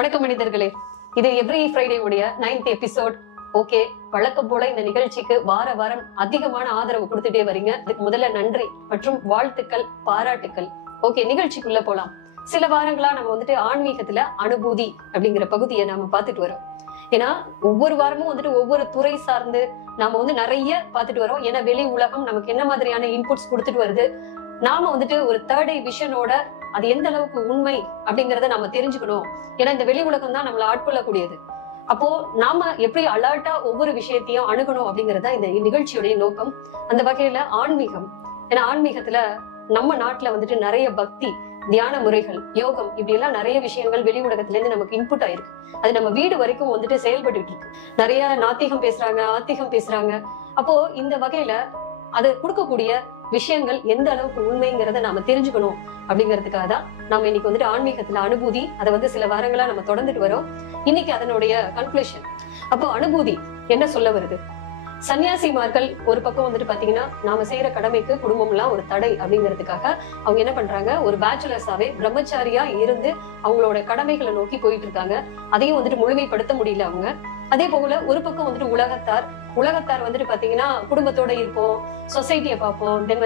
வணக்கம் மனிதர்களே, இது எவ்ரி ஃப்ரைடே உடைய 9th எபிசோட். ஓகே, வழக்கம் போல இந்த நிகழ்ச்சிக்கு வார வாரம் அதிகமான ஆதரவு கொடுத்துட்டே வரீங்க. அதுக்கு முதல்ல நன்றி மற்றும் வாழ்த்துக்கள், பாராட்டுக்கள். ஓகே, நிகழ்ச்சிக்குள்ள போலாம். சில வாரங்களா நம்ம ஆன்மீகத்துல அனுபூதி அப்படிங்கிற பகுதியை நாம பார்த்துட்டு வரோம். ஏன்னா ஒவ்வொரு வாரமும் ஒவ்வொரு துறை சார்ந்து நாம நிறைய பார்த்துட்டு வரோம். ஏன்னா வெளி உலகம் நமக்கு என்ன மாதிரியான இன்புட்ஸ் கொடுத்துட்டு வருது, நாம ஒரு தேர்ட் ஐ விஷனோட அது எந்த அளவுக்கு உண்மை அப்படிங்கறத நாம தெரிஞ்சுக்கணும். ஏன்னா இந்த வெளி உலகம் தான் நம்மளை ஆட்கொள்ளக்கூடியது. அப்போ நாம எப்படி அலர்ட்டா ஒவ்வொரு விஷயத்தையும் அணுகணும் அப்படிங்கறத இந்த நிகழ்ச்சியுடைய நோக்கம். அந்த வகையில ஆன்மீகம், ஏன்னா ஆன்மீகத்துல நம்ம நாட்டுல நிறைய பக்தி, தியான முறைகள், யோகம், இப்படி எல்லாம் நிறைய விஷயங்கள் வெளி உலகத்துல இருந்து நமக்கு இன்புட் ஆயிருக்கு. அது நம்ம வீடு வரைக்கும் செயல்பட்டு இருக்கு. நிறைய நாத்திகம் பேசுறாங்க, ஆத்திகம் பேசுறாங்க. அப்போ இந்த வகையில அது கொடுக்கக்கூடிய விஷயங்கள் எந்த அளவுக்கு உண்மைங்கிறத நாம தெரிஞ்சுக்கணும் அப்படிங்கிறதுக்காக தான் நாம இன்னைக்கு ஆன்மீகத்துல அனுபூதி அதை சில வாரங்களா நம்ம தொடர்ந்துட்டு வரோம். இன்னைக்கு அதனுடைய கன்க்ளூஷன். அப்போ அனுபூதி என்ன சொல்ல வருது? சன்னியாசிமார்கள் ஒரு பக்கம் பாத்தீங்கன்னா நாம செய்யற கடமைக்கு குடும்பம் எல்லாம் ஒரு தடை அப்படிங்கிறதுக்காக அவங்க என்ன பண்றாங்க, ஒரு பேச்சுலர்ஸாவே பிரம்மச்சாரியா இருந்து அவங்களோட கடமைகளை நோக்கி போயிட்டு இருக்காங்க. அதையும் முழுமைப்படுத்த முடியல அவங்க. அதே போல ஒரு பக்கம் உலகத்தார் பாத்தீங்கன்னா குடும்பத்தோட இருப்போம், சொசைட்டியை பார்ப்போம், தென்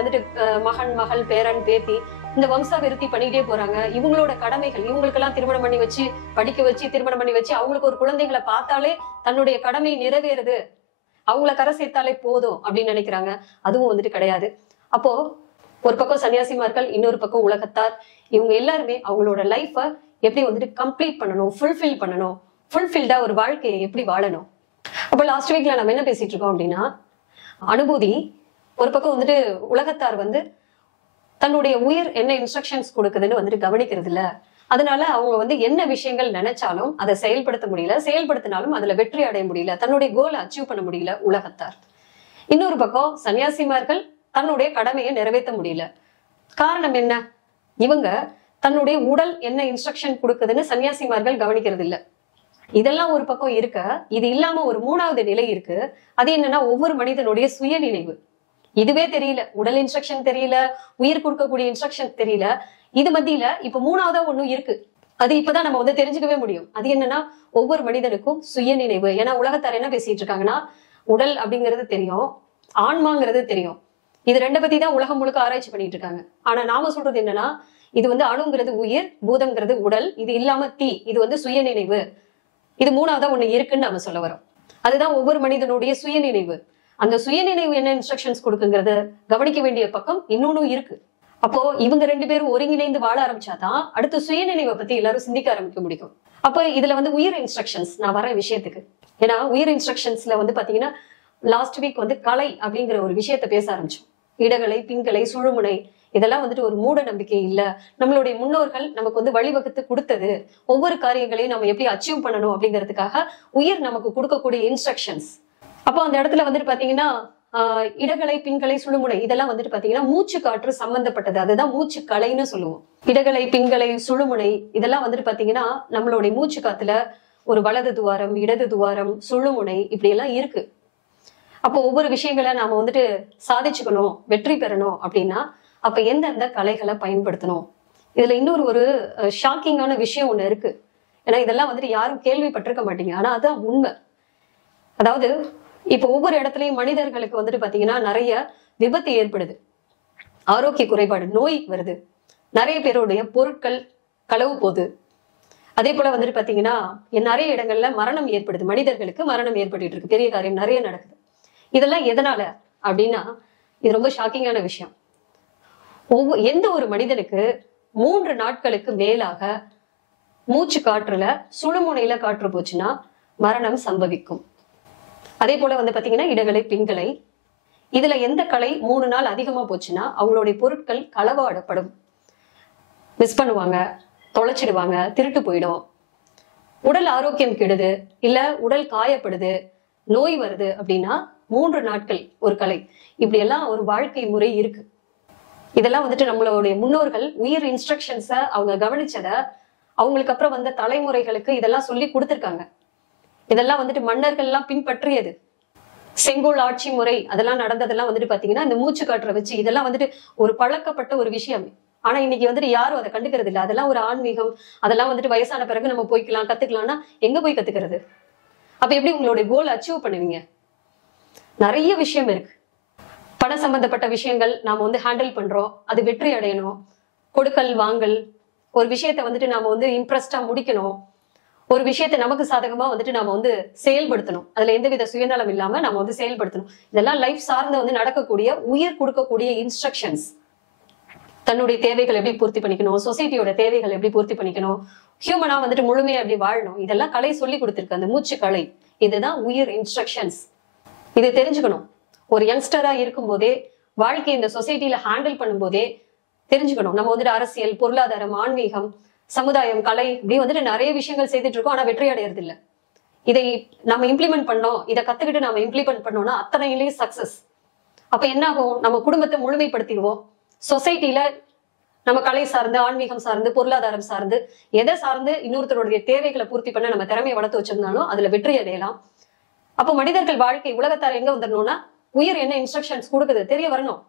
மகன் மகள் பேரன் பேத்தி இந்த வம்சா விருத்தி பண்ணிட்டே போறாங்க. இவங்களோட கடமைகள், இவங்களுக்கு எல்லாம் திருமணம் பண்ணி வச்சு படிக்க வச்சு திருமணம் பண்ணி வச்சு அவங்களுக்கு ஒரு குழந்தைகளை பார்த்தாலே தன்னுடைய கடமை நிறைவேறுது, அவங்கள கரை சேர்த்தாலே போதும் அப்படின்னு நினைக்கிறாங்க. அதுவும் கிடையாது. அப்போ ஒரு பக்கம் சன்னியாசிமார்கள், இன்னொரு பக்கம் உலகத்தார், இவங்க எல்லாருமே அவங்களோட லைஃப எப்படி கம்ப்ளீட் பண்ணணும், ஃபுல்ஃபில் பண்ணணும், ஃபுல்ஃபில்டா ஒரு வாழ்க்கையை எப்படி வாழணும். அப்ப லாஸ்ட் வீக்ல நம்ம என்ன பேசிட்டு இருக்கோம் அப்படின்னா, அனுபூதி ஒரு பக்கம் உலகத்தார் தன்னுடைய உயிர் என்ன இன்ஸ்ட்ரக்ஷன்ஸ் கொடுக்குதுன்னு கவனிக்கிறது இல்ல. அதனால அவங்க என்ன விஷயங்கள் நினைச்சாலும் அதை செயல்படுத்த முடியல, செயல்படுத்தினாலும் அதுல வெற்றி அடைய முடியல, தன்னுடைய கோலை அச்சீவ் பண்ண முடியல உலகத்தார். இன்னொரு பக்கம் சன்னியாசிமார்கள் தன்னுடைய கடமையை நிறைவேற்ற முடியல. காரணம் என்ன? இவங்க தன்னுடைய உடல் என்ன இன்ஸ்ட்ரக்ஷன் கொடுக்குதுன்னு சன்னியாசிமார்கள் கவனிக்கிறது இல்ல. இதெல்லாம் ஒரு பக்கம் இருக்க, இது இல்லாம ஒரு மூணாவது நிலை இருக்கு. அது என்னன்னா ஒவ்வொரு மனிதனுடைய சுய நினைவு. இதுவே தெரியல, உடல் இன்ஸ்ட்ரக்ஷன் தெரியல, உயிர் கொடுக்கக்கூடிய இன்ஸ்ட்ரக்ஷன் தெரியல. இது மத்தியில இப்ப மூணாவதா ஒண்ணும் இருக்கு. அது இப்பதான் நம்ம தெரிஞ்சுக்கவே முடியும். அது என்னன்னா ஒவ்வொரு மனிதனுக்கும் சுய நினைவு. ஏன்னா உலகத்தார் என்ன பேசிட்டு இருக்காங்கன்னா, உடல் அப்படிங்கிறது தெரியும், ஆன்மாங்கிறது தெரியும். இது ரெண்டை பத்தி தான் உலகம் முழுக்க ஆராய்ச்சி பண்ணிட்டு இருக்காங்க. ஆனா நாம சொல்றது என்னன்னா, இது அணுங்கிறது உயிர், பூதம்ங்கிறது உடல், இது இல்லாம தீ, இது சுய நினைவு. இது மூணாவதா ஒண்ணு இருக்குன்னு நாம சொல்ல வரோம். அதுதான் ஒவ்வொரு மனிதனுடைய சுய நினைவு. அந்த சுய நினைவு என்ன இன்ஸ்ட்ரக்ஷன்ஸ் கொடுக்குங்கிறத கவனிக்க வேண்டிய பக்கம் இன்னொன்னும் இருக்கு. அப்போ இவங்க ரெண்டு பேரும் ஒருங்கிணைந்து வாழ ஆரம்பிச்சாதான் அடுத்த சுயநினைவை பத்தி எல்லாரும் சிந்திக்க ஆரம்பிக்க முடியும். அப்ப இதுல உயிர் இன்ஸ்ட்ரக்ஷன்ஸ், நான் வர விஷயத்துக்கு. ஏன்னா உயிர் இன்ஸ்ட்ரக்ஷன்ஸ்ல பாத்தீங்கன்னா லாஸ்ட் வீக் கலை அப்படிங்கிற ஒரு விஷயத்த பேச ஆரம்பிச்சோம். இடகலை, பிங்கலை, சுழுமுனை, இதெல்லாம் ஒரு மூட நம்பிக்கை இல்ல. நம்மளுடைய முன்னோர்கள் நமக்கு வழிவகுத்து கொடுத்தது. ஒவ்வொரு காரியங்களையும் நம்ம எப்படி அச்சீவ் பண்ணணும் அப்படிங்கிறதுக்காக உயிர் நமக்கு கொடுக்கக்கூடிய இன்ஸ்ட்ரக்ஷன்ஸ். அப்போ அந்த இடத்துல பாத்தீங்கன்னா இடகலை, பின்கலை, சுழுமுனை இதெல்லாம் பாத்தீங்கன்னா மூச்சு காற்று சம்பந்தப்பட்டது. அதுதான் மூச்சு கலைன்னு சொல்லுவோம். இடகலை, பின்கலை, சுழுமுனை இதெல்லாம் பாத்தீங்கன்னா நம்மளுடைய மூச்சு காத்துல ஒரு வலது துவாரம், இடது துவாரம், சுழுமுனை இப்படி எல்லாம் இருக்கு. அப்போ ஒவ்வொரு விஷயங்களை நாம சாதிச்சுக்கணும், வெற்றி பெறணும் அப்படின்னா அப்ப எந்தெந்த கலைகளை பயன்படுத்தணும். இதுல இன்னொரு ஒரு ஷாக்கிங்கான விஷயம் ஒண்ணு இருக்கு. ஏன்னா இதெல்லாம் யாரும் கேள்விப்பட்டிருக்க மாட்டீங்க, ஆனா அதான் உண்மை. அதாவது இப்ப ஒவ்வொரு இடத்துலயும் மனிதர்களுக்கு பாத்தீங்கன்னா நிறைய விபத்து ஏற்படுது, ஆரோக்கிய குறைபாடு, நோய் வருது, நிறைய பேருடைய பொருட்கள் களவு போகுது. அதே போல பாத்தீங்கன்னா நிறைய இடங்கள்ல மரணம் ஏற்படுது, மனிதர்களுக்கு மரணம் ஏற்பட்டு இருக்கு, பெரிய காரியம் நிறைய நடக்குது. இதெல்லாம் எதனால அப்படின்னா, இது ரொம்ப ஷாக்கிங்கான விஷயம். எந்த ஒரு மனிதனுக்கு 3 நாட்களுக்கு மேலாக மூச்சு காற்றுல சுழுமுனையில காற்று போச்சுன்னா மரணம் சம்பவிக்கும். அதே போல பாத்தீங்கன்னா இடகலை, பின்கலை இதுல எந்த கலை 3 நாள் அதிகமா போச்சுன்னா அவங்களுடைய பொருட்கள் களவாடப்படும், மிஸ் பண்ணுவாங்க, தொலைச்சிடுவாங்க, திருட்டு போயிடும், உடல் ஆரோக்கியம் கெடுது, இல்ல உடல் காயப்படுது, நோய் வருது அப்படின்னா 3 நாட்கள் ஒரு கலை. இப்படி எல்லாம் ஒரு வாழ்க்கை முறை இருக்கு. இதெல்லாம் நம்மளுடைய முன்னோர்கள் உயிர் இன்ஸ்ட்ரக்ஷன்ஸ அவங்க கவனிச்சத அவங்களுக்கு அப்புறம் வந்த தலைமுறைகளுக்கு இதெல்லாம் சொல்லி கொடுத்திருக்காங்க. இதெல்லாம் மன்னர்கள் எல்லாம் பின்பற்றியது. செங்கோல் ஆட்சி முறை அதெல்லாம் நடந்ததெல்லாம் பாத்தீங்கன்னா இந்த மூச்சு காற்றை வச்சு இதெல்லாம் ஒரு பழக்கப்பட்ட ஒரு விஷயம். ஆனா இன்னைக்கு வந்துட்டு யாரும் அதை கண்டுக்கிறது இல்லை. அதெல்லாம் ஒரு ஆன்மீகம், அதெல்லாம் வந்துட்டு வயசான பிறகு நம்ம போய்க்கலாம் கத்துக்கலாம்னா எங்க போய் கத்துக்கிறது? அப்ப எப்படி உங்களுடைய கோல் அச்சீவ் பண்ணுவீங்க? நிறைய விஷயம் இருக்கு. பண சம்பந்தப்பட்ட விஷயங்கள் நாம வந்து ஹேண்டில் பண்றோம், அது வெற்றி அடையணும். கொடுக்கல் வாங்கல், ஒரு விஷயத்த வந்துட்டு நாம வந்து இம்ப்ரெஸ்டா முடிக்கணும். ஒரு விஷயத்தை நமக்கு சாதகமா வந்துட்டு நாம வந்து செயல்படுத்தணும். அதுல எந்தவித சுயநலம் இல்லாம நாம வந்து செயல்படுத்தணும். இதெல்லாம் லைஃப் சார்ந்து வந்து நடக்கக்கூடிய, உயிர் கொடுக்கக்கூடிய இன்ஸ்ட்ரக்ஷன்ஸ். தன்னுடைய தேவைகள் எப்படி பூர்த்தி பண்ணிக்கணும், சொசைட்டியோட தேவைகள் எப்படி பூர்த்தி பண்ணிக்கணும், ஹியூமனா வந்துட்டு முழுமையா எப்படி வாழணும், இதெல்லாம் கலை சொல்லி கொடுத்திருக்கு. அந்த மூச்சு கலை, இதுதான் உயிர் இன்ஸ்ட்ரக்ஷன்ஸ். இது தெரிஞ்சுக்கணும். ஒரு யங்ஸ்டரா இருக்கும் போதே, வாழ்க்கை இந்த சொசைட்டில ஹேண்டில் பண்ணும் போதே தெரிஞ்சுக்கணும். நம்ம வந்துட்டு அரசியல், பொருளாதாரம், ஆன்மீகம், சமுதாயம், கலை, இப்படி வந்துட்டு நிறைய விஷயங்கள் செய்துட்டு இருக்கோம். ஆனா வெற்றி அடையறது இல்லை. இதை நம்ம இம்ப்ளிமெண்ட் பண்ணோம், இதை கத்துக்கிட்டு நம்ம இம்ப்ளிமெண்ட் பண்ணோம்னா அத்தனையிலேயே சக்சஸ். அப்ப என்ன ஆகும்? நம்ம குடும்பத்தை முழுமைப்படுத்திடுவோம். சொசைட்டில நம்ம கலை சார்ந்து, ஆன்மீகம் சார்ந்து, பொருளாதாரம் சார்ந்து, எதை சார்ந்து இன்னொருத்தருடைய தேவைகளை பூர்த்தி பண்ண நம்ம திறமையை வளர்த்து வச்சிருந்தாலும் அதுல வெற்றி அடையலாம். அப்போ மனிதர்கள் வாழ்க்கை உலகத்தார் எங்க வந்துடணும்னா, உயிர் என்ன இன்ஸ்ட்ரக்ஷன்ஸ் கொடுக்குது தெரிய வரணும்.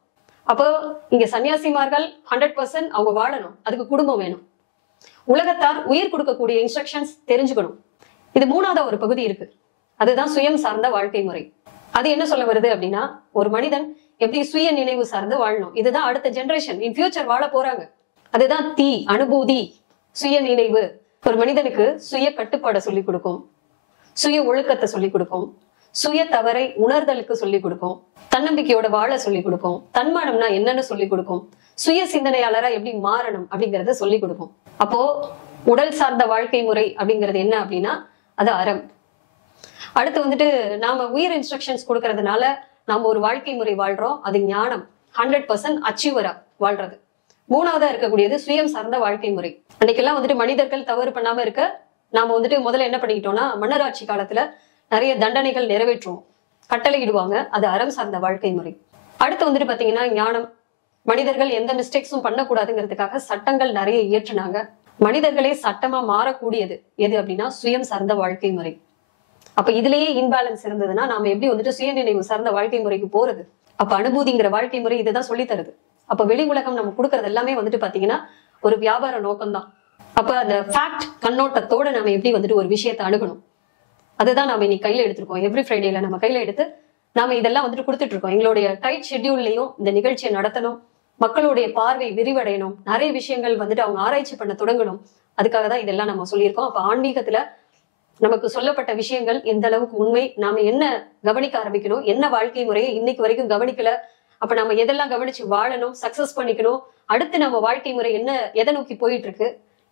அப்போ இங்க சன்னியாசிமார்கள் 100% அவங்க வாழணும், அதுக்கு குடும்பம் வேணும். உலகத்தார் உயிர் கொடுக்கக்கூடிய இன்ஸ்ட்ரக்ஷன்ஸ் தெரிஞ்சுக்கணும். இது மூணாவது ஒரு பகுதி இருக்கு, அதுதான் சுயம் சார்ந்த வாழ்க்கை முறை. அது என்ன சொல்ல வருது அப்படின்னா, ஒரு மனிதன் எப்படி சுய நினைவு சார்ந்து வாழணும். இதுதான் அடுத்த ஜெனரேஷன் இன் ஃபியூச்சர் வாழ போறாங்க. அதுதான் அனுபூதி, சுய நினைவு. ஒரு மனிதனுக்கு சுய கட்டுப்பாடை சொல்லிக் கொடுக்கும், சுய ஒழுக்கத்தை சொல்லிக் கொடுக்கும், சுய தவறை உணர்தலுக்கு சொல்லிக் கொடுக்கும், தன்னம்பிக்கையோட வாழ சொல்லிக் கொடுக்கும், தன்மானம்னா என்னன்னு சொல்லிக் கொடுக்கும், சுய சிந்தனையாளரா எப்படி மாறணும் அப்படிங்கறத சொல்லிக் கொடுக்கும். அப்போ உடல் சார்ந்த வாழ்க்கை முறை அப்படிங்கிறது என்ன அப்படின்னா, அது அறம். அடுத்து வந்துட்டு நாம உயிர் இன்ஸ்ட்ரக்ஷன்ஸ் கொடுக்கறதுனால நாம ஒரு வாழ்க்கை முறை வாழ்றோம், அது ஞானம். 100% அச்சீவரா வாழ்றது. மூணாவதா இருக்கக்கூடியது சுயம் சார்ந்த வாழ்க்கை முறை. அன்னைக்கெல்லாம் வந்துட்டு மனிதர்கள் தவறு பண்ணாம இருக்க நாம வந்துட்டு முதல்ல என்ன பண்ணிக்கிட்டோம்னா, மன்னராட்சி காலத்துல நிறைய தண்டனைகள் நிறைவேற்றுவோம், கட்டளையிடுவாங்க. அது அறம் சார்ந்த வாழ்க்கை முறை. அடுத்து வந்துட்டு பாத்தீங்கன்னா ஞானம். மனிதர்கள் எந்த மிஸ்டேக்ஸும் பண்ணக்கூடாதுங்கிறதுக்காக சட்டங்கள் நிறைய இயற்றினாங்க. மனிதர்களே சட்டமா மாறக்கூடியது எது அப்படின்னா சுயம் சார்ந்த வாழ்க்கை முறை. அப்ப இதுலயே இன்பேலன்ஸ் இருந்ததுன்னா நாம எப்படி வந்துட்டு சுயநினைவு சார்ந்த வாழ்க்கை முறைக்கு போறது? அப்ப அனுபூதிங்கிற வாழ்க்கை முறை இதுதான் சொல்லி தருது. அப்ப வெளி உலகம் நம்ம கொடுக்கறது எல்லாமே வந்துட்டு பாத்தீங்கன்னா ஒரு வியாபார நோக்கம்தான். அப்ப அந்த ஃபேக்ட் கண்ணோட்டத்தோட நாம எப்படி வந்துட்டு ஒரு விஷயத்தை அணுகணும், அதுதான் நாம இன்னைக்கு கையில எடுத்திருக்கோம். எவ்ரி ஃப்ரைடேல நம்ம கையில எடுத்து நாம இதெல்லாம் வந்துட்டு கொடுத்துட்டு இருக்கோம். எங்களுடைய டைட் ஷெட்யூல்லையும் இந்த நிகழ்ச்சியை நடத்தணும், மக்களுடைய பார்வை விரிவடையணும், நிறைய விஷயங்கள் வந்துட்டு அவங்க ஆராய்ச்சி பண்ண தொடங்கணும். அதுக்காக தான் இதெல்லாம் நம்ம சொல்லியிருக்கோம். அப்ப ஆன்மீகத்துல நமக்கு சொல்லப்பட்ட விஷயங்கள் எந்த அளவுக்கு உண்மை, நாம என்ன கவனிக்க ஆரம்பிக்கணும், என்ன வாழ்க்கை முறையை இன்னைக்கு வரைக்கும் கவனிக்கல, அப்ப நம்ம எதெல்லாம் கவனிச்சு வாழணும், சக்சஸ் பண்ணிக்கணும், அடுத்து நம்ம வாழ்க்கை முறை என்ன, எதை நோக்கி போயிட்டு இருக்கு,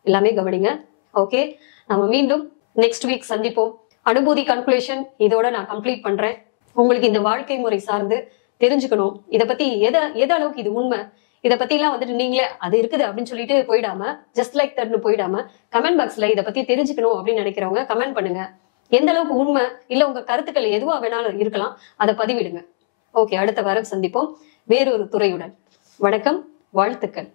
எல்லாமே கவனிங்க. ஓகே, நம்ம மீண்டும் நெக்ஸ்ட் வீக் சந்திப்போம். அனுபூதி கன்க்ளூஷன் இதோட நான் கம்ப்ளீட் பண்றேன். உங்களுக்கு இந்த வாழ்க்கை முறை சார்ந்து தெரிஞ்சுக்கணும், இதை பத்தி எது அளவுக்கு இது உண்மை, இதை பத்தி எல்லாம் வந்துட்டு நீங்களே அது இருக்குது அப்படின்னு சொல்லிட்டு போயிடாம, ஜஸ்ட் லைக் தட்னு போயிடாம, கமெண்ட் பாக்ஸ்ல இதை பத்தி தெரிஞ்சுக்கணும் அப்படின்னு நினைக்கிறவங்க கமெண்ட் பண்ணுங்க. எந்த அளவுக்கு உண்மை இல்ல உங்க கருத்துக்கள் எதுவா வேணாலும் இருக்கலாம், அதை பதிவிடுங்க. ஓகே, அடுத்த வாரம் சந்திப்போம் வேறொரு துறையுடன். வணக்கம், வாழ்த்துக்கள்.